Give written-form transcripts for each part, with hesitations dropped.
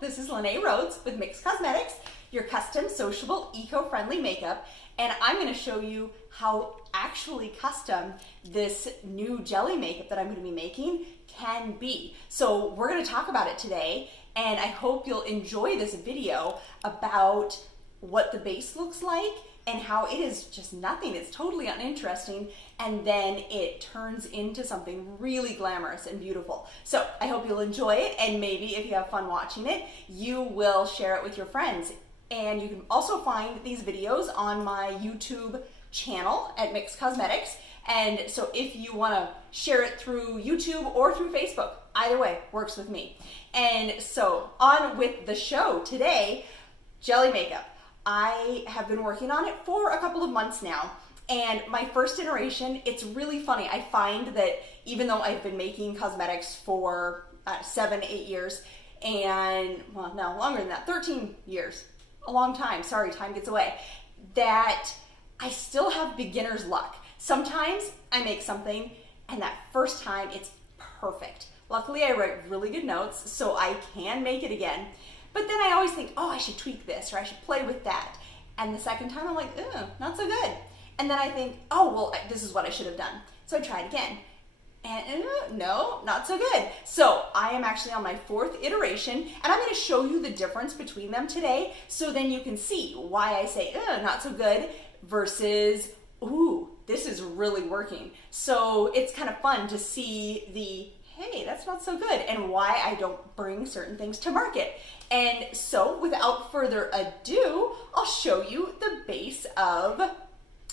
this is Lene Rhodes with Mix Cosmetics, your custom, sociable, eco-friendly makeup, and I'm going to show you how actually custom this new jelly makeup that I'm going to be making can be. So we're going to talk about it today, and I hope you'll enjoy this video about what the base looks like and how it is just nothing. It's totally uninteresting, and then it turns into something really glamorous and beautiful. So I hope you'll enjoy it, and maybe if you have fun watching it, you will share it with your friends. And you can also find these videos on my YouTube channel at Mix Cosmetics. And so if you want to share it through YouTube or through Facebook, either way works with me. And so on with the show today, jelly makeup. I have been working on it for a couple of months now, and my first iteration, it's really funny. I find that even though I've been making cosmetics for 7, 8 years, and well, no, longer than that, 13 years, a long time, sorry, time gets away, that I still have beginner's luck. Sometimes I make something and that first time it's perfect. Luckily I write really good notes so I can make it again. But then I always think, oh, I should tweak this or I should play with that. And the second time I'm like, not so good. And then I think, oh, well, this is what I should have done. So I try it again. And no, not so good. So I am actually on my 4th iteration, and I'm going to show you the difference between them today so then you can see why I say, not so good versus, ooh, this is really working. So it's kind of fun to see the, hey, that's not so good, and why I don't bring certain things to market. And so without further ado, I'll show you the base of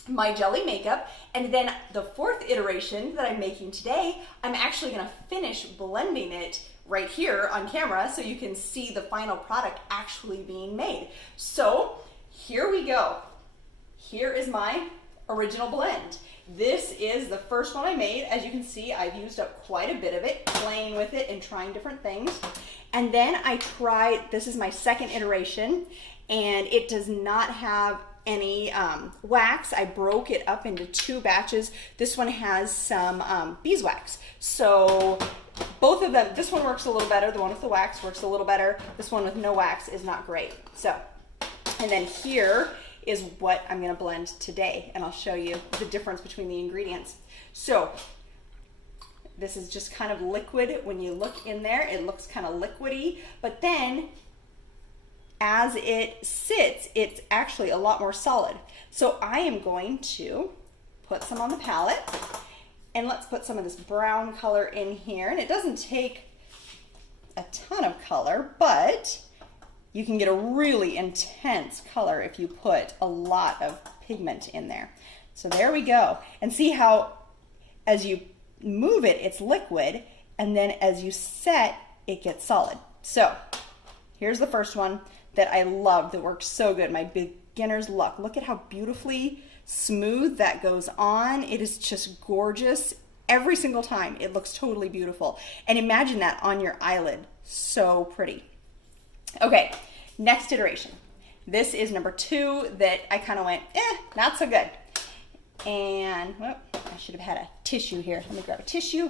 my jelly makeup, and then the 4th iteration that I'm making today, I'm actually going to finish blending it right here on camera so you can see the final product actually being made. So here we go. Here is my original blend. This is the first one I made. As you can see, I've used up quite a bit of it, playing with it and trying different things. And then I tried, this is my 2nd iteration, and it does not have any wax. I broke it up into 2 batches. This one has some beeswax. So both of them, this one works a little better. The one with the wax works a little better. This one with no wax is not great. So, and then here is what I'm gonna blend today, and I'll show you the difference between the ingredients. So this is just kind of liquid. When you look in there, it looks kind of liquidy, but then as it sits, it's actually a lot more solid. So I am going to put some on the palette, and let's put some of this brown color in here. And it doesn't take a ton of color, but you can get a really intense color if you put a lot of pigment in there. So there we go. And see how as you move it, it's liquid, and then as you set, it gets solid. So here's the first one that I love, that works so good, my beginner's luck. Look at how beautifully smooth that goes on. It is just gorgeous every single time. It looks totally beautiful. And imagine that on your eyelid, so pretty. Okay, next iteration. This is number 2 that I kind of went, not so good. And, well, I should have had a tissue here. Let me grab a tissue.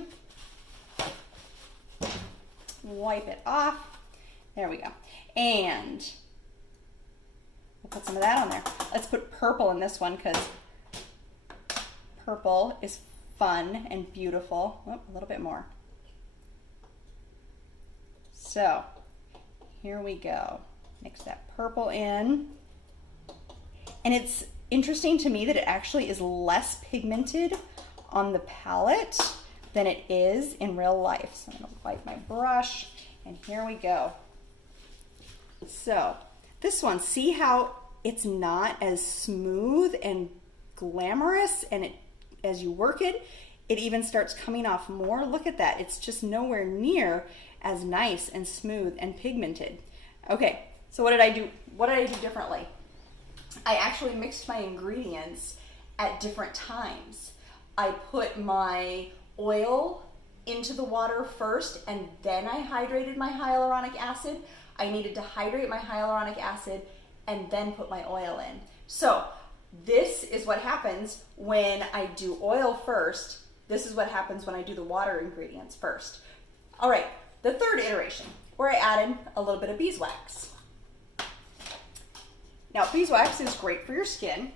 Wipe it off. There we go. And we'll put some of that on there. Let's put purple in this one because purple is fun and beautiful. Oh, a little bit more. So here we go. Mix that purple in. And it's interesting to me that it actually is less pigmented on the palette than it is in real life. So I'm going to wipe my brush, and here we go. So this one, see how it's not as smooth and glamorous, and it, as you work it, it even starts coming off more. Look at that. It's just nowhere near as nice and smooth and pigmented. Okay, so what did I do? What did I do differently? I actually mixed my ingredients at different times. I put my oil into the water first, and then I hydrated my hyaluronic acid. I needed to hydrate my hyaluronic acid and then put my oil in. So this is what happens when I do oil first. This is what happens when I do the water ingredients first. All right, the 3rd iteration. where I added a little bit of beeswax. Now, beeswax is great for your skin.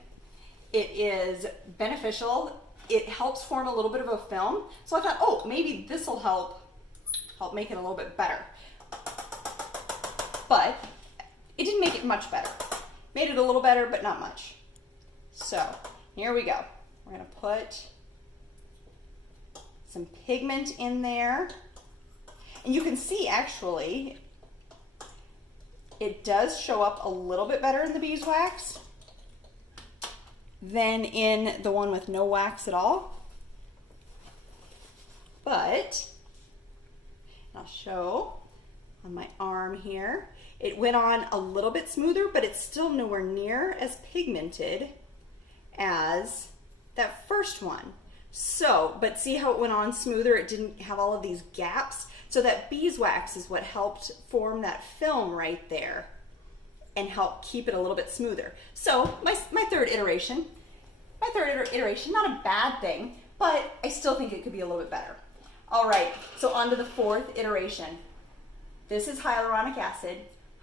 It is beneficial. It helps form a little bit of a film. So I thought, oh, maybe this will help make it a little bit better. But it didn't make it much better. Made it a little better, but not much. So here we go. We're gonna put some pigment in there. And you can see actually, it does show up a little bit better in the beeswax than in the one with no wax at all. But I'll show on my arm here. It went on a little bit smoother, but it's still nowhere near as pigmented as that first one. So, but see how it went on smoother? It didn't have all of these gaps. So that beeswax is what helped form that film right there and help keep it a little bit smoother. So my third iteration, not a bad thing, but I still think it could be a little bit better. All right, so on to the fourth iteration. This is hyaluronic acid,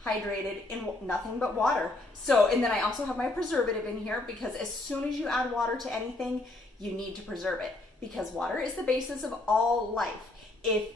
hydrated in nothing but water. So, and then I also have my preservative in here because as soon as you add water to anything, you need to preserve it because water is the basis of all life. If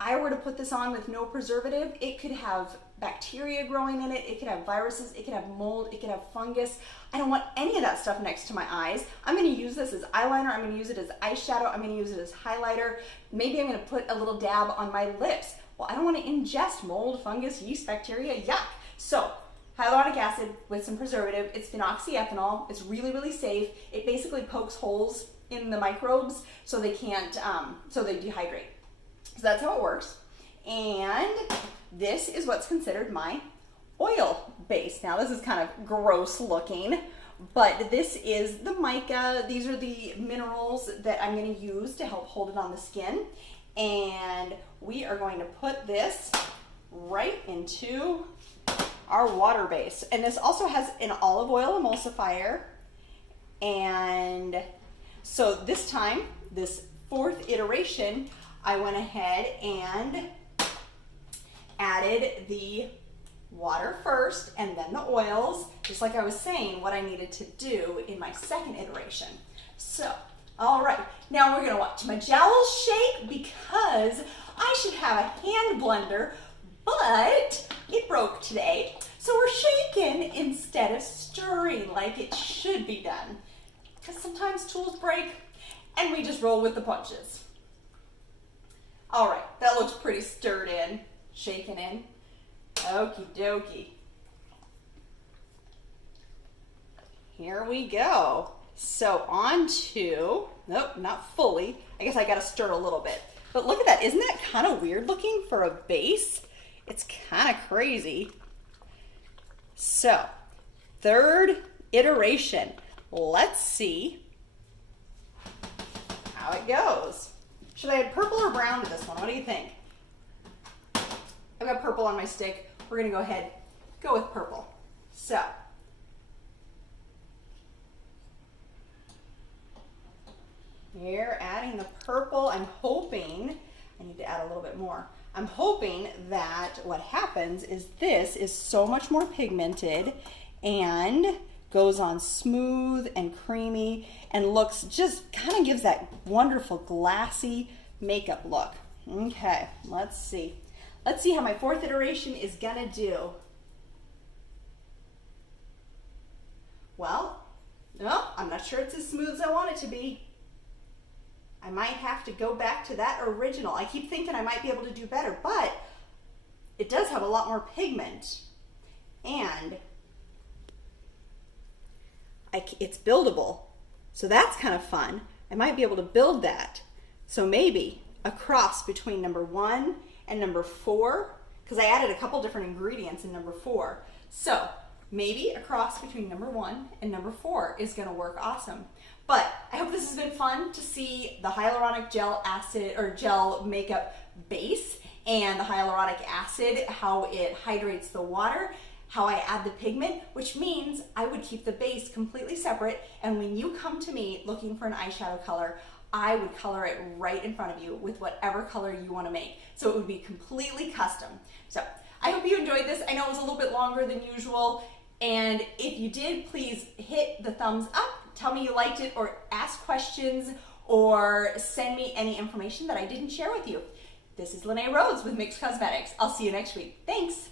I were to put this on with no preservative, it could have bacteria growing in it, it could have viruses, it could have mold, it could have fungus. I don't want any of that stuff next to my eyes. I'm gonna use this as eyeliner, I'm gonna use it as eyeshadow, I'm gonna use it as highlighter. Maybe I'm gonna put a little dab on my lips. Well, I don't wanna ingest mold, fungus, yeast, bacteria, yuck. So, hyaluronic acid with some preservative, it's phenoxyethanol, it's really, really safe. It basically pokes holes in the microbes so they can't, so they dehydrate. So that's how it works. And this is what's considered my oil base. Now this is kind of gross looking, but this is the mica. These are the minerals that I'm going to use to help hold it on the skin. And we are going to put this right into our water base. And this also has an olive oil emulsifier. And so this time, this fourth iteration, I went ahead and added the water first and then the oils, just like I was saying what I needed to do in my second iteration. So, all right, now we're gonna watch my jowls shake because I should have a hand blender, but it broke today. So we're shaking instead of stirring like it should be done. Because sometimes tools break and we just roll with the punches. All right, that looks pretty stirred in, shaken in. Okie dokie. Here we go. So on to, nope, not fully. I guess I gotta stir a little bit. But look at that, isn't that kind of weird looking for a base? It's kind of crazy. So, third iteration. Let's see how it goes. Should I add purple or brown to this one? What do you think? I've got purple on my stick. We're gonna go ahead, go with purple. So, here, adding the purple. I'm hoping, I need to add a little bit more. I'm hoping that what happens is this is so much more pigmented and goes on smooth and creamy and looks, just kind of gives that wonderful glassy makeup look. Okay, let's see. Let's see how my fourth iteration is gonna do. Well, no, I'm not sure it's as smooth as I want it to be. I might have to go back to that original. I keep thinking I might be able to do better, but it does have a lot more pigment and it's buildable. So that's kind of fun. I might be able to build that. So maybe a cross between number 1 and number 4, because I added a couple different ingredients in number 4. So maybe a cross between number 1 and number 4 is gonna work awesome. But I hope this has been fun to see the hyaluronic gel acid or gel makeup base and the hyaluronic acid, how it hydrates the water, how I add the pigment, which means I would keep the base completely separate. And when you come to me looking for an eyeshadow color, I would color it right in front of you with whatever color you want to make. So it would be completely custom. So I hope you enjoyed this. I know it was a little bit longer than usual. And if you did, please hit the thumbs up. Tell me you liked it, or ask questions, or send me any information that I didn't share with you. This is Lene Rhodes with Mix Cosmetics. I'll see you next week. Thanks.